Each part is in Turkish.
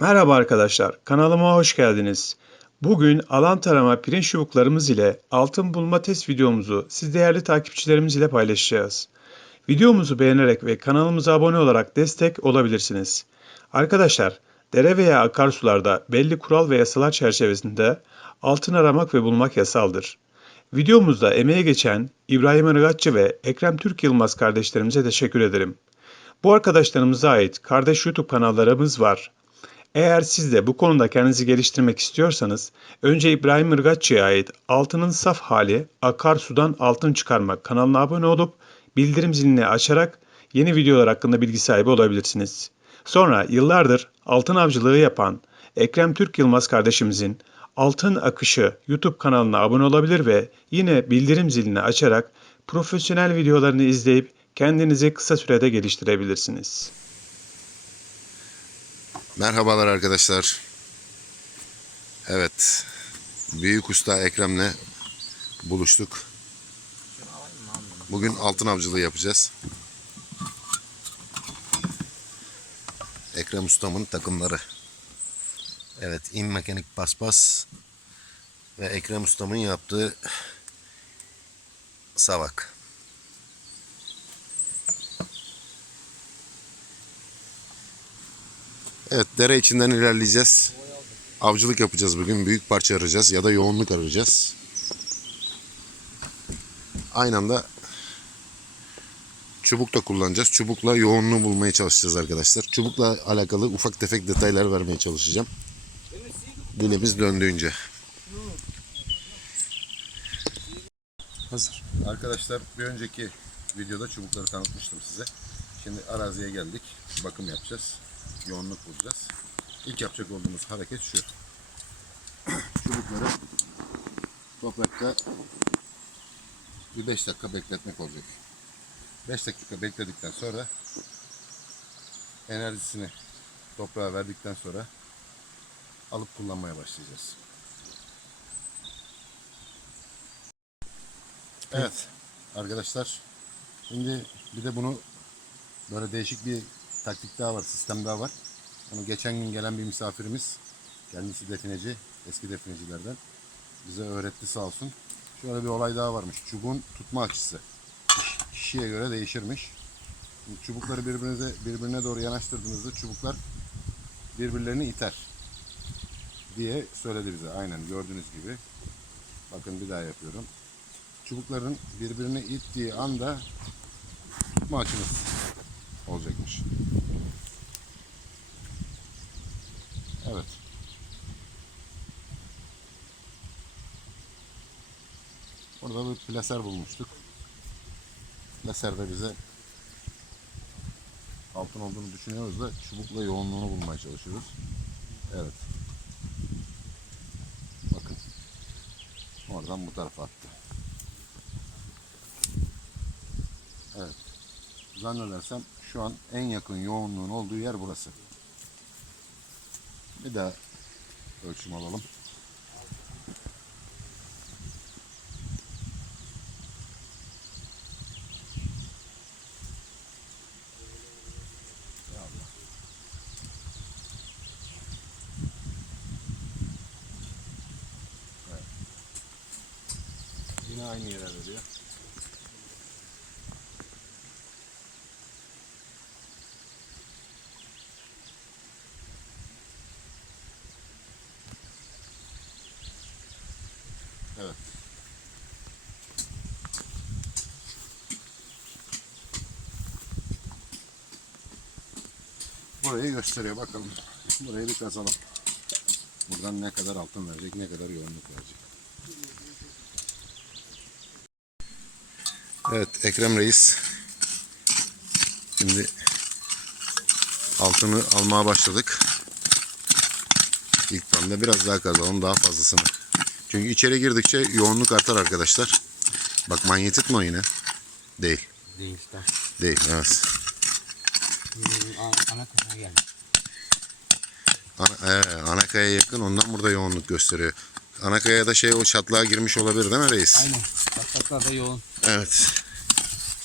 Merhaba arkadaşlar, kanalıma hoş geldiniz. Bugün alan tarama pirinç çubuklarımız ile altın bulma test videomuzu siz değerli takipçilerimiz ile paylaşacağız. Videomuzu beğenerek ve kanalımıza abone olarak destek olabilirsiniz. Arkadaşlar, dere veya akarsularda belli kural ve yasalar çerçevesinde altın aramak ve bulmak yasaldır. Videomuzda emeğe geçen İbrahim Irgatçı ve Ekrem Türk Yılmaz kardeşlerimize teşekkür ederim. Bu arkadaşlarımıza ait kardeş YouTube kanallarımız var. Eğer siz de bu konuda kendinizi geliştirmek istiyorsanız, önce İbrahim Irgatçı'ya ait Altının Saf Hali Akarsudan Altın Çıkarmak kanalına abone olup bildirim zilini açarak yeni videolar hakkında bilgi sahibi olabilirsiniz. Sonra yıllardır altın avcılığı yapan Ekrem Türk Yılmaz kardeşimizin Altın Akışı YouTube kanalına abone olabilir ve yine bildirim zilini açarak profesyonel videolarını izleyip kendinizi kısa sürede geliştirebilirsiniz. Merhabalar arkadaşlar. Evet. Büyük usta Ekrem'le buluştuk. Bugün altın avcılığı yapacağız. Ekrem ustamın takımları. Evet, in mekanik paspas ve Ekrem ustamın yaptığı savak. Evet dere içinden ilerleyeceğiz. Avcılık yapacağız bugün. Büyük parça arayacağız ya da yoğunluk arayacağız. Aynı anda çubuk da kullanacağız. Çubukla yoğunluğu bulmaya çalışacağız arkadaşlar. Çubukla alakalı ufak tefek detaylar vermeye çalışacağım. Dilimiz döndüğünce. Hazır. Arkadaşlar bir önceki videoda çubukları tanıtmıştım size. Şimdi araziye geldik. Bakım yapacağız. Yoğunluk bulacağız. İlk yapacak olduğumuz hareket şu. Çubukları toprakta bir 5 dakika bekletmek olacak. 5 dakika bekledikten sonra enerjisini toprağa verdikten sonra alıp kullanmaya başlayacağız. Evet arkadaşlar şimdi bir de bunu böyle değişik bir taktik daha var, sistem daha var. Onu geçen gün gelen bir misafirimiz kendisi defineci, eski definecilerden bize öğretti sağ olsun. Şöyle bir olay daha varmış. Çubuğun tutma açısı kişiye göre değişirmiş. Şimdi çubukları birbirine birbirine doğru yanaştırdığınızda çubuklar birbirlerini iter diye söyledi bize. Aynen gördüğünüz gibi. Bakın bir daha yapıyorum çubukların birbirine ittiği anda tutma açınız olacakmış. Evet. Burada bir plaser bulmuştuk. Plaser de bize altın olduğunu düşünüyoruz da çubukla yoğunluğunu bulmaya çalışıyoruz. Evet. Bakın. Oradan bu tarafa attı. Evet. Zannedersem şu an en yakın yoğunluğun olduğu yer burası. Bir daha ölçüm alalım. Yine aynı yere veriyor. Evet. Burayı gösteriyor bakalım. Burayı bir kazalım. Buradan ne kadar altın verecek, ne kadar yoğunluk verecek. Evet Ekrem Reis. Şimdi altını almaya başladık. İlk tanda biraz daha kazalım, daha fazlasını. Çünkü içeri girdikçe yoğunluk artar arkadaşlar. Bak manyetit mi yine? Değil. Değil işte. Değil. Evet. Ana kafaya geldi. Ana, ee, Anakaya yakın ondan burada yoğunluk gösteriyor. Anakaya da şey o çatlağa girmiş olabilir değil mi reis? Aynen. Patlaklar da yoğun. Evet.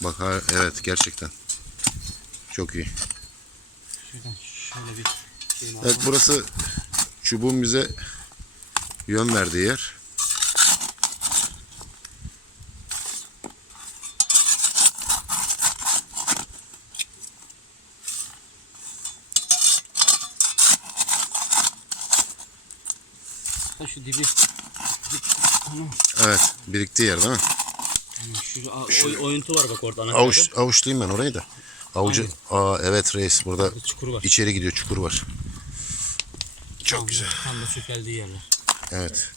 Bak ha, evet gerçekten. Çok iyi. Şuradan şöyle bir abi. Evet burası çubuğun bize yön verdiği yer. Ha, şu dibi. Evet biriktiği yer değil mi? Şu, oyuntu var bak orada. Avuç, avuçlayayım ben orayı da. Avucu, aa evet reis burada kadar. Çukur var. içeri gidiyor çukur var. Çok güzel. Tam da çökeldiği yerler. Evet.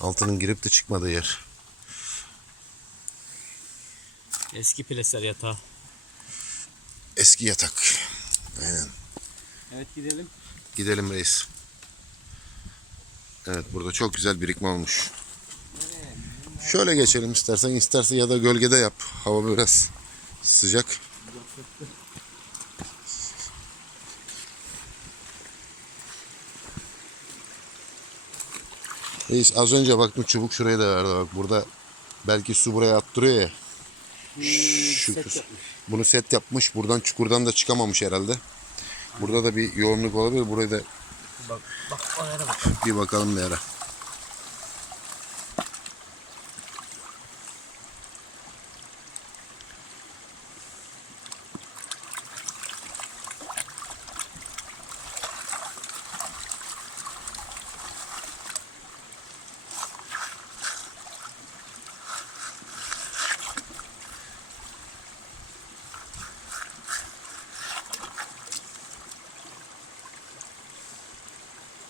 Altının girip de çıkmadığı yer. Eski plesler yatağı. Eski yatak. Aynen. Evet gidelim. Gidelim reis. Evet burada çok güzel birikme olmuş. Şöyle geçelim istersen. isterse ya da gölgede yap. Hava biraz sıcak. Reis az önce baktım çubuk şuraya da verdi bak burada belki su buraya attırıyor ya. Şu, bunu set yapmış. Buradan çukurdan da çıkamamış herhalde. Burada da bir yoğunluk olabilir. Burayı da Bak bak bak. bir bakalım bir ara.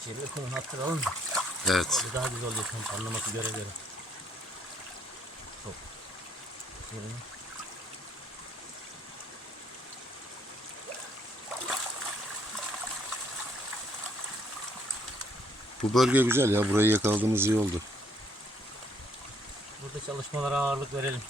Çevre konu hatırlayalım mı? Evet. Öyle daha güzel oluyor tam anlaması göre göre. Çok. Yerine. Bu bölge güzel ya. Burayı yakaladığımız iyi oldu. Burada çalışmalara ağırlık verelim.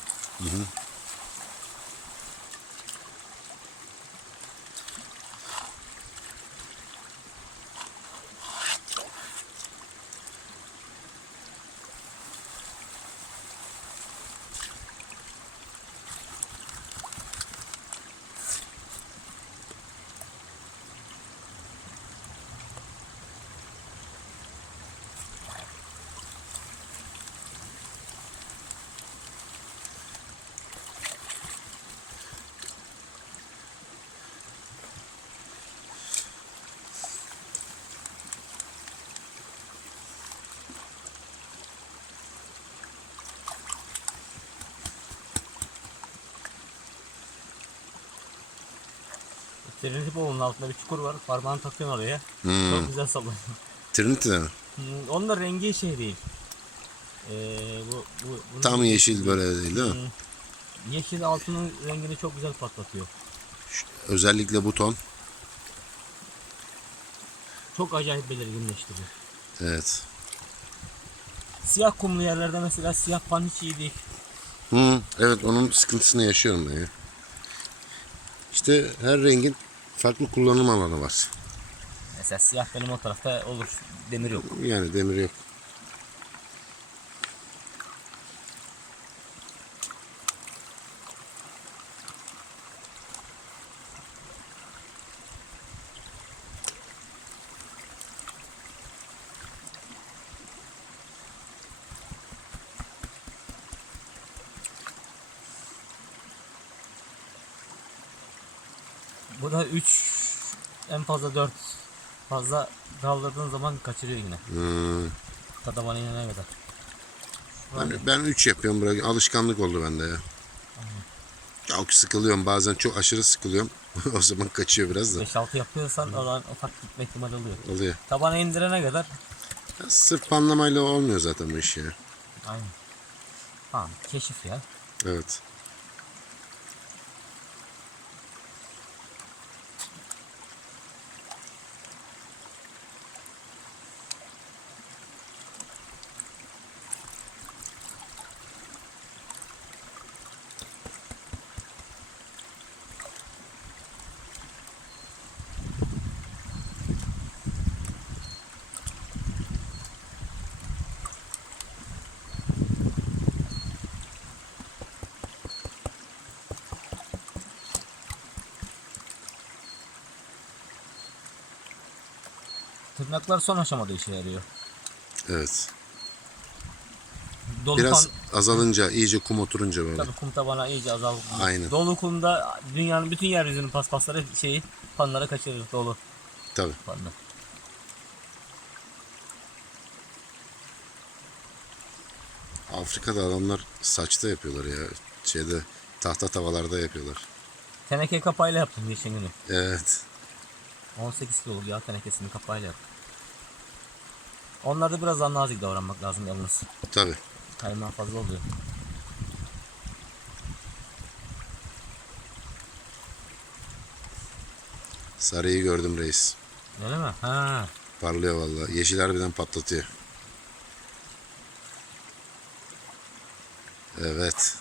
Trinity Bowl'un altında bir çukur var. Parmağını takıyorsun oraya. Hmm. Çok güzel sallanıyor. Trinity'de mi? Hmm, Onun da rengi şey değil. Ee, bu, bu, bunun- Tam yeşil böyle değil değil mi? Hmm, Yeşil altının rengini çok güzel patlatıyor. Özellikle bu ton. Çok acayip belirginleştiriyor. Evet. Siyah kumlu yerlerde mesela siyah pan hiç iyi değil. Hı, evet onun sıkıntısını yaşıyorum ben ya. İşte her rengin farklı kullanım alanı var. Mesela siyah benim o tarafta olur. Demir yok. Yani demir yok. Bu da 3 en fazla 4 fazla kaldırdığın zaman kaçırıyor yine. Hı. Tadamana inene kadar. Ben, ben 3 yapıyorum böyle alışkanlık oldu bende ya. Çok sıkılıyorum bazen çok aşırı sıkılıyorum. o zaman kaçıyor biraz da. 5-6 yapıyorsan oradan ufak gitme ihtimali oluyor. Oluyor. Tabana indirene kadar Ya sırf panlamayla olmuyor zaten bu iş ya. aynen. Tamam keşif ya. Evet. Tırnaklar son aşamada işe yarıyor. Evet. Dolu Biraz azalınca, iyice kum oturunca böyle. Tabii kum tabana iyice azaldı. Aynen. Dolu kumda dünyanın bütün yeryüzünün paspasları şeyi panlara kaçırır dolu Tabii. panlar. Afrika'da adamlar saçta yapıyorlar ya. Şeyde tahta tavalarda yapıyorlar. Teneke kapağıyla yaptım geçen günü. Evet. 18 kiloluk yağ tenekesini kapağıyla yaptım. Onlarda biraz daha nazik davranmak lazım yalnız. Tabii. Kaymağı fazla oluyor. Sarıyı gördüm reis. Öyle mi? Ha. Parlıyor vallahi. Yeşil harbiden patlatıyor. Evet.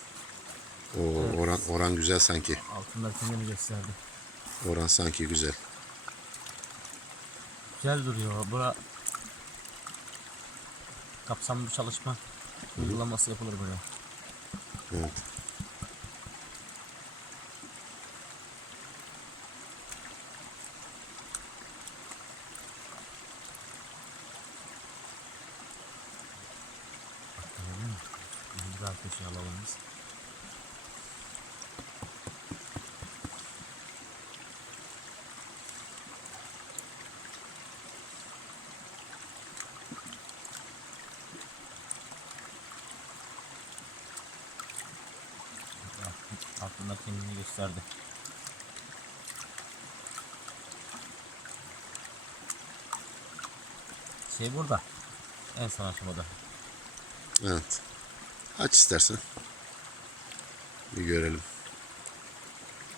O oran oran güzel sanki. Altında kendini gösterdi. Oran sanki güzel. Güzel duruyor. Bura kapsamlı bir çalışma uygulaması yapılır buraya. Evet. Güzel köşe alalım biz. Aklında kendini gösterdi. Şey burada. En son aşamada. Evet. Aç istersen. Bir görelim.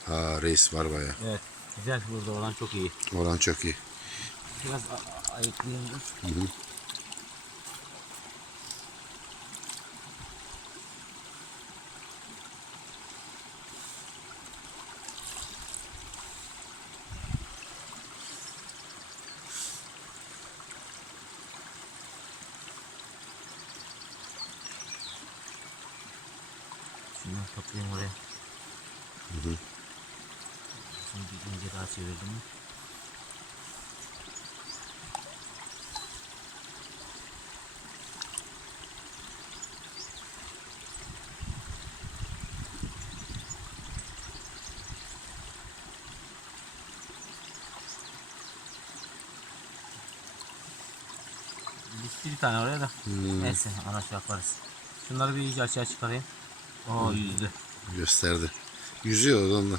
Ha reis var baya. Evet. Güzel burada olan çok iyi. Oran çok iyi. Biraz a- a- ayıklayayım. dur. Hı hı. Şunu toplayayım oraya. Hı hı. Şimdi bir ince daha çevirdim. bir tane oraya da. Hmm. Neyse anaç yaparız. Şunları bir iyice açığa çıkarayım. Oo yüzdü. Gösterdi. Yüzüyor onunla.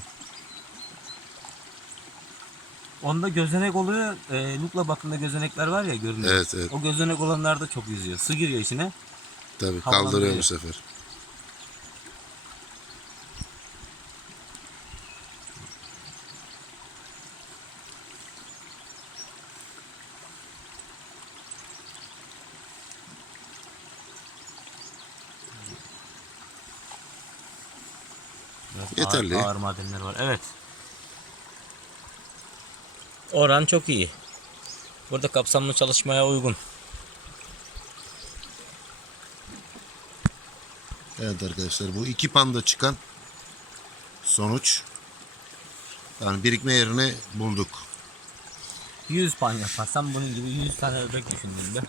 Onda gözenek oluyor. E, Lukla bakımda gözenekler var ya görünüyor. Evet evet. O gözenek olanlar da çok yüzüyor. Su giriyor içine. Tabii kaldırıyor bu sefer. Biraz Yeterli. Ağır, ağır madenler var. Evet. Oran çok iyi. Burada kapsamlı çalışmaya uygun. Evet arkadaşlar bu iki panda çıkan sonuç. Yani birikme yerini bulduk. 100 pan yaparsam bunun gibi 100 tane ördek düşündüğümde.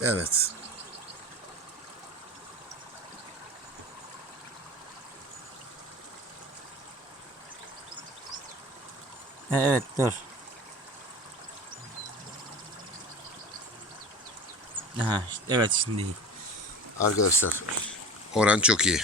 Evet. Evet dur. Ha, işte- evet şimdi iyi. Arkadaşlar oran çok iyi.